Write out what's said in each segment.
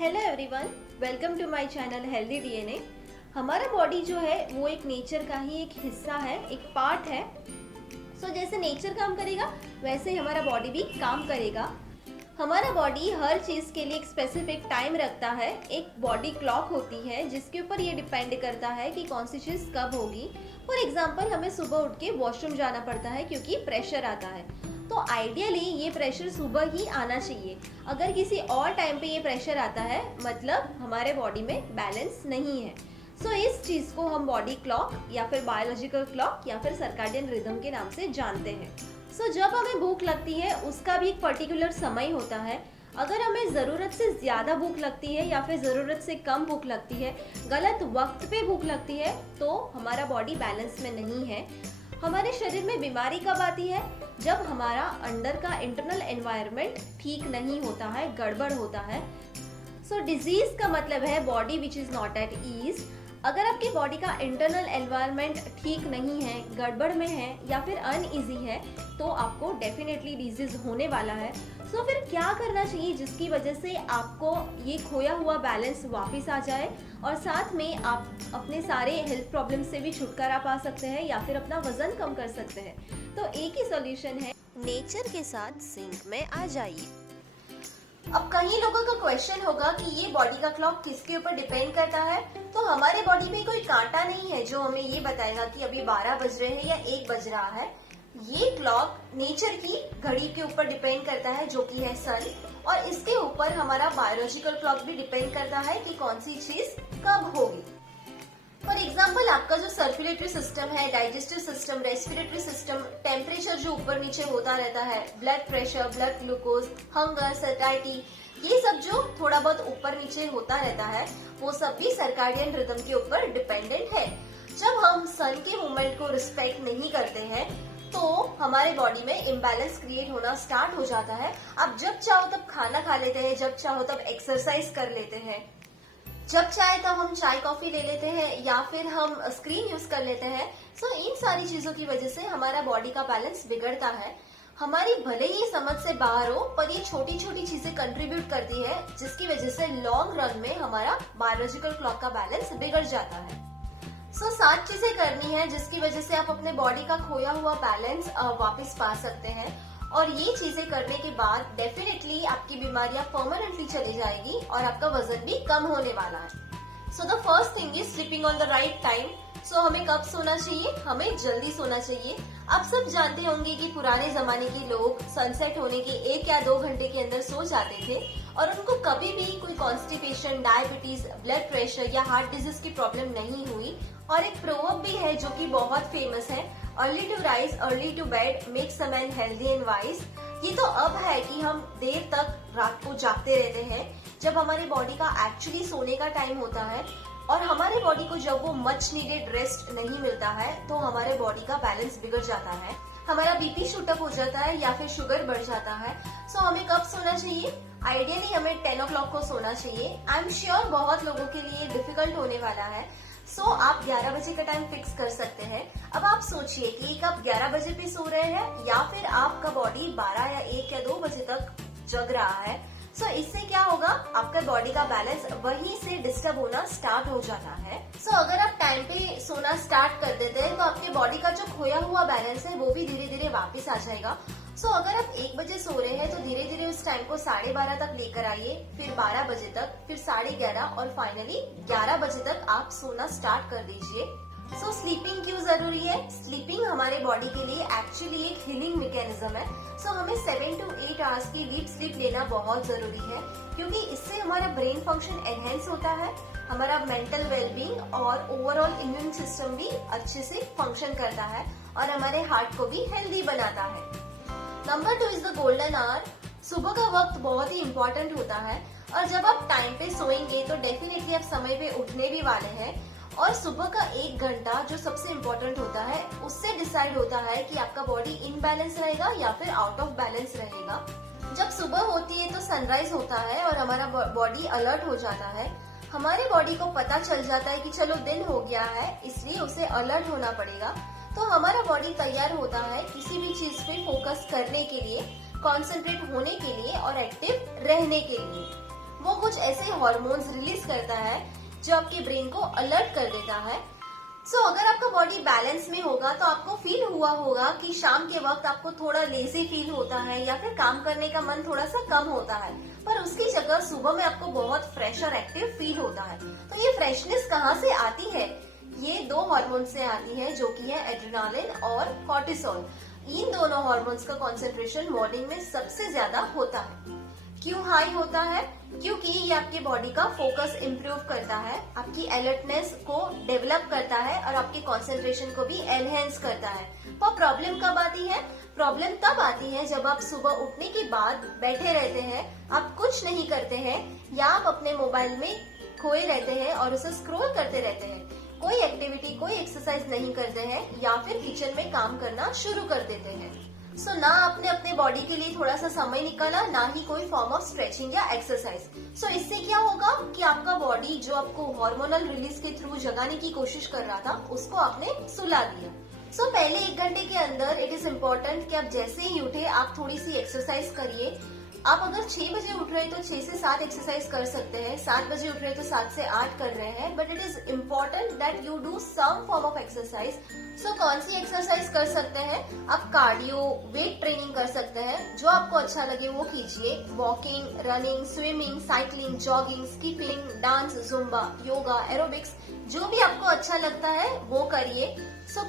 Hello everyone, welcome to my channel healthy DNA. हमारा body जो है वो एक नेचर का ही एक हिस्सा है, एक पार्ट है। जैसे नेचर काम करेगा वैसे ही हमारा बॉडी भी काम करेगा। हमारा बॉडी हर चीज़ के लिए एक स्पेसिफिक टाइम रखता है, एक बॉडी क्लॉक होती है जिसके ऊपर ये डिपेंड करता है कि कौन सी चीज़ कब होगी। फॉर एग्जाम्पल हमें सुबह उठ के वॉशरूम जाना पड़ता है क्योंकि प्रेशर आता है, तो आइडियली ये प्रेशर सुबह ही आना चाहिए। अगर किसी और टाइम पे ये प्रेशर आता है मतलब हमारे बॉडी में बैलेंस नहीं है। इस चीज़ को हम बॉडी क्लॉक या फिर बायोलॉजिकल क्लॉक या फिर सर्काडियन रिदम के नाम से जानते हैं। जब हमें भूख लगती है उसका भी एक पर्टिकुलर समय होता है। अगर हमें ज़रूरत से ज़्यादा भूख लगती है या फिर ज़रूरत से कम भूख लगती है, गलत वक्त पे भूख लगती है, तो हमारा बॉडी बैलेंस में नहीं है। हमारे शरीर में बीमारी कब आती है? जब हमारा अंदर का इंटरनल एनवायरनमेंट ठीक नहीं होता है, गड़बड़ होता है। डिजीज का मतलब है body which is not at ease. अगर आपकी बॉडी का इंटरनल एनवायरनमेंट ठीक नहीं है, गड़बड़ में है या फिर अनईजी है, तो आपको डेफिनेटली डिजीज होने वाला है। फिर क्या करना चाहिए जिसकी वजह से आपको ये खोया हुआ बैलेंस वापस आ जाए और साथ में आप अपने सारे हेल्थ प्रॉब्लम से भी छुटकारा पा सकते हैं या फिर अपना वजन कम कर सकते हैं। तो एक ही सॉल्यूशन है, नेचर के साथ सिंक में आ जाइए। अब कई लोगों का क्वेश्चन होगा कि ये बॉडी का क्लॉक किसके ऊपर डिपेंड करता है। तो हमारे बॉडी में कोई कांटा नहीं है जो हमें ये बताएगा कि अभी 12 बज रहे हैं या 1 बज रहा है। ये क्लॉक नेचर की घड़ी के ऊपर डिपेंड करता है जो कि है सन, और इसके ऊपर हमारा बायोलॉजिकल क्लॉक भी डिपेंड करता है कि कौन सी चीज कब होगी। फॉर एग्जाम्पल आपका जो सर्कुलेटरी सिस्टम है, digestive system, respiratory system, temperature जो ऊपर नीचे होता रहता है, blood pressure, blood glucose, hunger, satisfaction, ये सब जो थोड़ा बहुत ऊपर नीचे होता रहता है वो सब भी सर्काडियन रिदम के ऊपर डिपेंडेंट है। जब हम सन के मूवमेंट को रिस्पेक्ट नहीं करते हैं तो हमारे बॉडी में इम्बैलेंस क्रिएट होना स्टार्ट हो जाता है। आप जब चाहो तब खाना खा लेते हैं, जब चाहो तब एक्सरसाइज कर लेते हैं, जब चाहे तब हम चाय कॉफी ले लेते हैं या फिर हम स्क्रीन यूज कर लेते हैं। इन सारी चीजों की वजह से हमारा बॉडी का बैलेंस बिगड़ता है। हमारी भले ही समझ से बाहर हो पर ये छोटी छोटी चीजें कंट्रीब्यूट करती है जिसकी वजह से लॉन्ग रन में हमारा बायोलॉजिकल क्लॉक का बैलेंस बिगड़ जाता है। 7 चीजें करनी है जिसकी वजह से आप अपने बॉडी का खोया हुआ बैलेंस वापस पा सकते हैं, और ये चीजें करने के बाद डेफिनेटली आपकी बीमारियां परमानेंटली चली जाएगी और आपका वजन भी कम होने वाला है। The first thing is sleeping on the right time. हमें कब सोना चाहिए? हमें जल्दी सोना चाहिए। आप सब जानते होंगे कि पुराने जमाने के लोग सनसेट होने के 1 या 2 घंटे के अंदर सो जाते थे और उनको कभी भी कोई कॉन्स्टिपेशन, डायबिटीज, ब्लड प्रेशर या हार्ट डिजीज की प्रॉब्लम नहीं हुई। और एक प्रोवर्ब भी है जो कि बहुत फेमस है, early to rise early to bed makes a man healthy and wise. ये तो अब है कि हम देर तक रात को जागते रहते हैं जब हमारे बॉडी का एक्चुअली सोने का टाइम होता है, और हमारे बॉडी को जब वो मच नीडेड रेस्ट नहीं मिलता है तो हमारे बॉडी का बैलेंस बिगड़ जाता है, हमारा बीपी शूटअप हो जाता है या फिर शुगर बढ़ जाता है। हमें कब सोना चाहिए? आइडियली हमें 10 o'clock को सोना चाहिए। आई एम श्योर बहुत लोगों के लिए डिफिकल्ट होने वाला है। आप 11 बजे का टाइम फिक्स कर सकते हैं। अब आप सोचिए कि आप 11 बजे पे सो रहे हैं या फिर आपका बॉडी 12 या 1 या 2 बजे तक जग रहा है। इससे क्या होगा, आपका बॉडी का बैलेंस वहीं से डिस्टर्ब होना स्टार्ट हो जाता है। अगर आप टाइम पे सोना स्टार्ट कर देते हैं तो आपके बॉडी का जो खोया हुआ बैलेंस है वो भी धीरे धीरे वापस आ जाएगा। अगर आप 1 बजे सो रहे हैं तो धीरे धीरे उस टाइम को 12:30 तक लेकर आइए, फिर 12 बजे तक, फिर 11:30 और फाइनली 11 बजे तक आप सोना स्टार्ट कर दीजिए। स्लीपिंग क्यों जरूरी है? स्लीपिंग हमारे बॉडी के लिए एक्चुअली एक हीलिंग मैकेनिज्म है। हमें 7 to 8 आवर्स की डीप स्लीप लेना बहुत जरूरी है क्योंकि इससे हमारा ब्रेन फंक्शन एनहेंस होता है, हमारा मेंटल वेलबींग और ओवरऑल इम्यून सिस्टम भी अच्छे से फंक्शन करता है और हमारे हार्ट को भी हेल्दी बनाता है। Number 2 is the golden hour. सुबह का वक्त बहुत ही इम्पोर्टेंट होता है और जब आप टाइम पे सोएंगे तो डेफिनेटली आप समय पे उठने भी वाले हैं, और सुबह का 1 घंटा जो सबसे इम्पोर्टेंट होता है उससे डिसाइड होता है कि आपका बॉडी इन बैलेंस रहेगा या फिर आउट ऑफ बैलेंस रहेगा। जब सुबह होती है तो सनराइज होता है और हमारा बॉडी अलर्ट हो जाता है। हमारे बॉडी को पता चल जाता है कि चलो दिन हो गया है, इसलिए उसे अलर्ट होना पड़ेगा। तो हमारा बॉडी तैयार होता है किसी भी चीज पे फोकस करने के लिए, कॉन्सेंट्रेट होने के लिए और एक्टिव रहने के लिए। वो कुछ ऐसे हार्मोन्स रिलीज करता है जो आपके ब्रेन को अलर्ट कर देता है। अगर आपका बॉडी बैलेंस में होगा तो आपको फील हुआ होगा कि शाम के वक्त आपको थोड़ा लेजी फील होता है या फिर काम करने का मन थोड़ा सा कम होता है, पर उसकी जगह सुबह में आपको बहुत फ्रेश और एक्टिव फील होता है। तो ये फ्रेशनेस कहाँ से आती है? ये दो हार्मोन से आती है, जो कि है एड्रेनालिन और कॉर्टिसोल। इन दोनों हार्मोन्स का कॉन्सेंट्रेशन मॉर्निंग में सबसे ज्यादा होता है। क्यों हाई होता है? क्योंकि ये आपके बॉडी का फोकस इंप्रूव करता है, आपकी अलर्टनेस को डेवलप करता है और आपके कंसंट्रेशन को भी एनहेंस करता है। पर प्रॉब्लम कब आती है? प्रॉब्लम तब आती है जब आप सुबह उठने के बाद बैठे रहते हैं, आप कुछ नहीं करते हैं या आप अपने मोबाइल में खोए रहते हैं और उसे स्क्रॉल करते रहते हैं, कोई एक्टिविटी कोई एक्सरसाइज नहीं करते हैं या फिर किचन में काम करना शुरू कर देते हैं। ना आपने अपने बॉडी के लिए थोड़ा सा समय निकाला, ना ही कोई फॉर्म ऑफ स्ट्रेचिंग या एक्सरसाइज। इससे क्या होगा कि आपका बॉडी जो आपको हार्मोनल रिलीज के थ्रू जगाने की कोशिश कर रहा था, उसको आपने सुला दिया। पहले 1 घंटे के अंदर इट इज इम्पोर्टेंट कि आप जैसे ही उठे आप थोड़ी सी एक्सरसाइज करिए। आप अगर 6 बजे उठ रहे हैं तो 6 से 7 एक्सरसाइज कर सकते हैं, 7 बजे उठ रहे हैं तो 7 से 8 कर रहे हैं, but it is important that you do some form of exercise. कौन सी एक्सरसाइज कर सकते हैं? आप कार्डियो, वेट ट्रेनिंग कर सकते हैं, जो आपको अच्छा लगे वो कीजिए। Walking, running, swimming, cycling, jogging, skipping, dance, zumba, yoga, aerobics, जो भी आपको अच्छा लगता है वो करिए।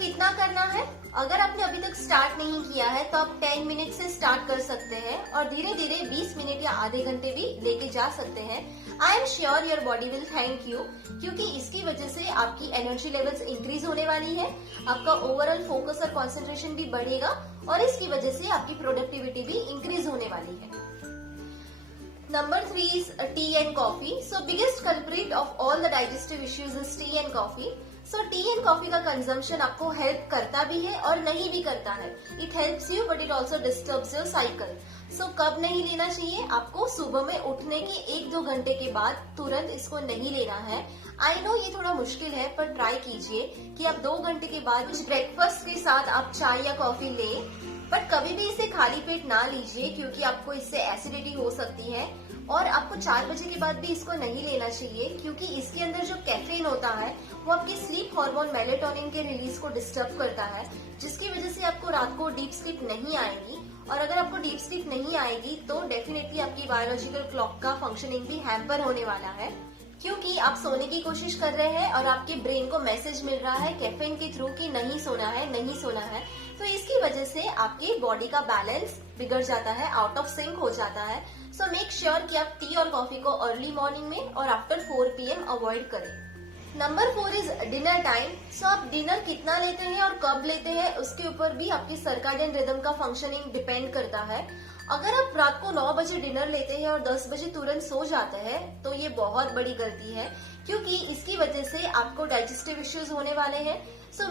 कितना करना है? अगर आपने अभी तक स्टार्ट नहीं किया है तो आप 10 मिनट से स्टार्ट कर सकते हैं और धीरे धीरे 20 मिनट या आधे घंटे भी लेके जा सकते हैं। I am sure your body will thank you, क्योंकि इसकी वजह से आपकी एनर्जी लेवल्स इंक्रीज होने वाली है, आपका ओवरऑल फोकस और कंसंट्रेशन भी बढ़ेगा और इसकी वजह से आपकी प्रोडक्टिविटी भी इंक्रीज होने वाली है। Number 3 is tea and coffee. Biggest culprit of all the digestive issues is tea and coffee. T and coffee का कंजम्पशन आपको हेल्प करता भी है और नहीं भी करता है। It helps you but it also disturbs your cycle. कब नहीं लेना चाहिए? आपको सुबह में उठने के 1-2 घंटे के बाद तुरंत इसको नहीं लेना है। आई नो ये थोड़ा मुश्किल है, पर ट्राई कीजिए कि आप 2 घंटे के बाद ब्रेकफास्ट के साथ आप चाय या कॉफी लें, बट कभी भी इसे खाली पेट ना लीजिए, क्योंकि आपको इससे एसिडिटी हो सकती है। और आपको 4 बजे के बाद भी इसको नहीं लेना चाहिए, क्योंकि इसके अंदर जो कैफीन होता है वो आपके स्लीप हार्मोन मेलेटोनिन के रिलीज को डिस्टर्ब करता है, जिसकी वजह से आपको रात को डीप स्लीप नहीं आएगी। और अगर आपको डीप स्लीप नहीं आएगी तो डेफिनेटली आपकी बायोलॉजिकल क्लॉक का फंक्शनिंग भी हैम्पर होने वाला है, क्योंकि आप सोने की कोशिश कर रहे हैं और आपके ब्रेन को मैसेज मिल रहा है कैफीन के थ्रू कि नहीं सोना है, नहीं सोना है। तो इसकी वजह से आपकी बॉडी का बैलेंस बिगड़ जाता है, आउट ऑफ सिंक हो जाता है। मेक श्योर कि आप टी और कॉफी को अर्ली मॉर्निंग में और आफ्टर 4 PM अवॉइड करें। Number 4 is dinner time. आप डिनर कितना लेते हैं और कब लेते हैं, उसके ऊपर भी आपकी सर्काडियन रिदम का फंक्शनिंग डिपेंड करता है। अगर आप रात को 9 बजे डिनर लेते हैं और 10 बजे तुरंत सो जाते हैं तो ये बहुत बड़ी गलती है, क्योंकि इसकी वजह से आपको डाइजेस्टिव इश्यूज होने वाले हैं।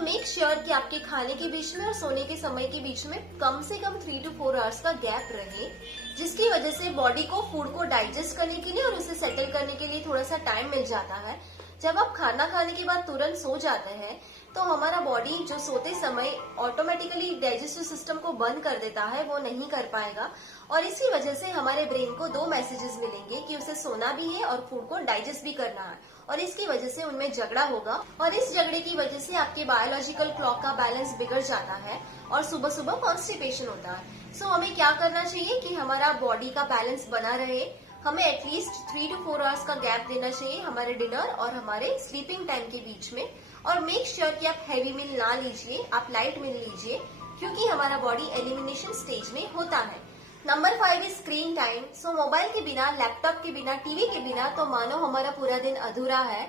मेक श्योर कि आपके खाने के बीच में और सोने के समय के बीच में कम से कम 3 to 4 आवर्स का गैप रहे, जिसकी वजह से बॉडी को फूड को डाइजेस्ट करने के लिए और उसे सेटल करने के लिए थोड़ा सा टाइम मिल जाता है। जब आप खाना खाने के बाद तुरंत सो जाते हैं तो हमारा बॉडी जो सोते समय ऑटोमेटिकली डाइजेस्टिव सिस्टम को बंद कर देता है, वो नहीं कर पाएगा और इसी वजह से हमारे ब्रेन को 2 मैसेजेस मिलेंगे कि उसे सोना भी है और फूड को डाइजेस्ट भी करना है, और इसकी वजह से उनमें झगड़ा होगा और इस झगड़े की वजह से आपके बायोलॉजिकल क्लॉक का बैलेंस बिगड़ जाता है और सुबह सुबह कॉन्स्टिपेशन होता है। हमें क्या करना चाहिए कि हमारा बॉडी का बैलेंस बना रहे, हमें एटलीस्ट 3 to 4 आवर्स का गैप देना चाहिए हमारे डिनर और हमारे स्लीपिंग टाइम के बीच में। और मेक श्योर कि आप हैवी मील ना लीजिए, आप लाइट मील लीजिए, क्योंकि हमारा बॉडी एलिमिनेशन स्टेज में होता है। Number 5 is screen time. Mobile के बिना, लैपटॉप के बिना, टीवी के बिना तो मानो हमारा पूरा दिन अधूरा है।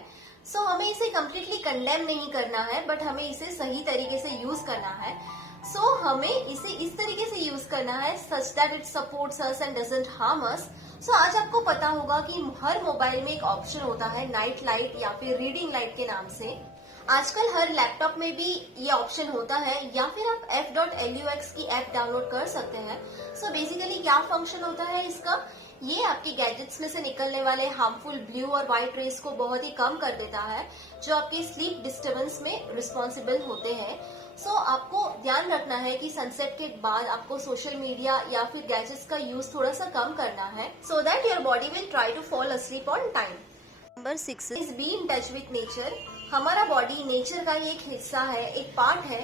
हमें इसे कम्प्लीटली कंडेम नहीं करना है, बट हमें इसे सही तरीके से यूज करना है। हमें इसे इस तरीके से यूज करना है such that it supports us and doesn't harm us. आज आपको पता होगा कि हर मोबाइल में एक ऑप्शन होता है नाइट लाइट या फिर रीडिंग लाइट के नाम से। आजकल हर लैपटॉप में भी ये ऑप्शन होता है, या फिर आप f.lux की ऐप डाउनलोड कर सकते हैं। बेसिकली क्या फंक्शन होता है इसका, ये आपके गैजेट्स में से निकलने वाले हार्मफुल ब्लू और व्हाइट रेस को बहुत ही कम कर देता है, जो आपके स्लीप डिस्टर्बेंस में रिस्पॉन्सिबल होते हैं। सो आपको ध्यान रखना है कि सनसेट के बाद आपको सोशल मीडिया या फिर गैजेट्स का यूज थोड़ा सा कम करना है, so that your body will try to fall asleep on time. Number 6 is be in touch with nature. हमारा बॉडी नेचर का ही एक हिस्सा है, एक पार्ट है,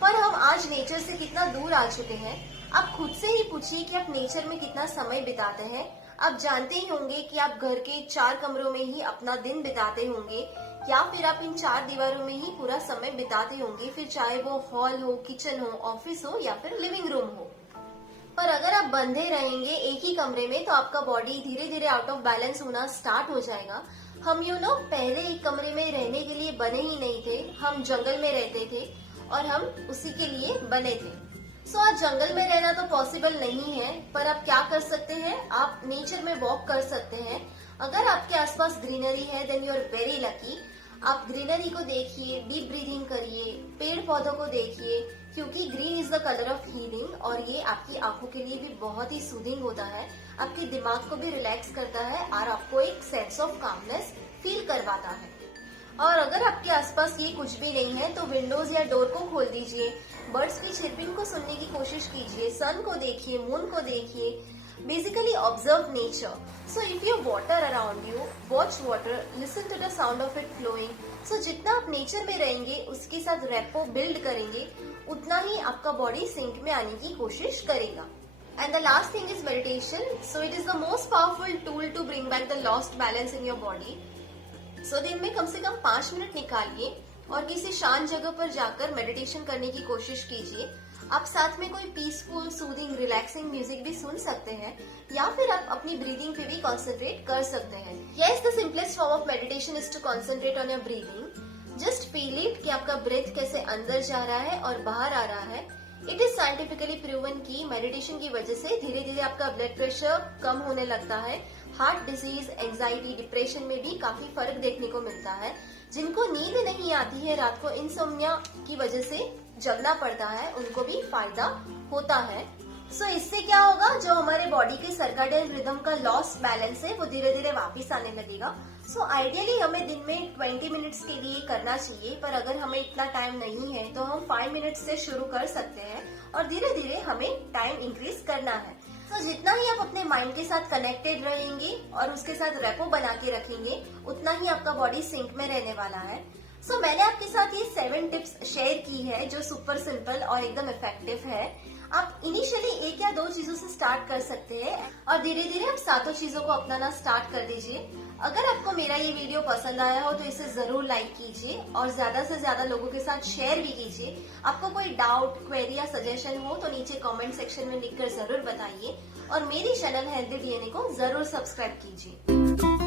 पर हम आज नेचर से कितना दूर आ चुके हैं। आप खुद से ही पूछिए कि आप नेचर में कितना समय बिताते हैं। आप जानते ही होंगे कि आप घर के 4 कमरों में ही अपना दिन बिताते होंगे, या फिर आप इन 4 दीवारों में ही पूरा समय बिताते होंगे, फिर चाहे वो हॉल हो, किचन हो, ऑफिस हो या फिर लिविंग रूम हो। पर अगर आप बंधे रहेंगे एक ही कमरे में तो आपका बॉडी धीरे धीरे आउट ऑफ बैलेंस होना स्टार्ट हो जाएगा। हम पहले एक कमरे में रहने के लिए बने ही नहीं थे, हम जंगल में रहते थे और हम उसी के लिए बने थे। सो आज जंगल में रहना तो पॉसिबल नहीं है, पर आप क्या कर सकते हैं, आप नेचर में वॉक कर सकते हैं। अगर आपके आसपास ग्रीनरी है then you are very lucky. आप ग्रीनरी को देखिए, डीप ब्रीदिंग करिए, पेड़ पौधों को देखिए, क्योंकि green is the colour of healing और ये आपकी आंखों के लिए भी बहुत ही सूदिंग होता है, आपके दिमाग को भी रिलैक्स करता है और आपको एक सेंस ऑफ कामनेस फील करवाता है। और अगर आपके आसपास ये कुछ भी नहीं है तो विंडोज या डोर को खोल दीजिए, बर्ड्स की चिरपिंग को सुनने की कोशिश कीजिए, सन को देखिए, मून को देखिए, basically observe nature. So if you water around you, watch water, listen to the sound of it flowing. So जितना आप नेचर में रहेंगे, उसके साथ रेपो बिल्ड करेंगे, उतना ही आपका बॉडी सिंक में आने की कोशिश करेगा। And the last thing is meditation. So it is the most powerful tool to bring back the lost balance in your body. So दिन में कम से कम 5 मिनट निकालिए और किसी शांत जगह पर जाकर मेडिटेशन करने की कोशिश कीजिए। आप साथ में कोई पीसफुल, सूदिंग, रिलैक्सिंग म्यूजिक भी सुन सकते हैं या फिर आप अपनी ब्रीदिंग पे भी कॉन्सेंट्रेट कर सकते हैं। Yes, the simplest form of meditation is to concentrate on your breathing. Just feel it कि आपका ब्रेथ कैसे अंदर जा रहा है और बाहर आ रहा है। इट इज साइंटिफिकली प्रूवन कि मेडिटेशन की वजह से धीरे धीरे आपका ब्लड प्रेशर कम होने लगता है, हार्ट डिजीज, एंजाइटी, डिप्रेशन में भी काफी फर्क देखने को मिलता है। जिनको नींद नहीं आती है, रात को इंसोम्निया की वजह से जगना पड़ता है, उनको भी फायदा होता है। सो इससे क्या होगा, जो हमारे बॉडी के सर्काडियन रिदम का लॉस्ट बैलेंस है वो धीरे धीरे वापस आने लगेगा। सो आइडियली हमें दिन में 20 मिनट्स के लिए करना चाहिए, पर अगर हमें इतना टाइम नहीं है तो हम 5 मिनट्स से शुरू कर सकते हैं और धीरे धीरे हमें टाइम इंक्रीज करना है। तो जितना ही आप अपने माइंड के साथ कनेक्टेड रहेंगे और उसके साथ रेपो बना के रखेंगे, उतना ही आपका बॉडी सिंक में रहने वाला है। सो मैंने आपके साथ ये 7 टिप्स शेयर की है जो सुपर सिंपल और एकदम इफेक्टिव है। आप इनिशियली 1 या 2 चीजों से स्टार्ट कर सकते हैं और धीरे धीरे आप 7 चीजों को अपनाना स्टार्ट कर दीजिए। अगर आपको मेरा ये वीडियो पसंद आया हो तो इसे जरूर लाइक कीजिए और ज्यादा से ज्यादा लोगों के साथ शेयर भी कीजिए। आपको कोई डाउट, क्वेरी या सजेशन हो तो नीचे कमेंट सेक्शन में लिखकर जरूर बताइए और मेरी चैनल हेल्दी डीएनए को जरूर सब्सक्राइब कीजिए।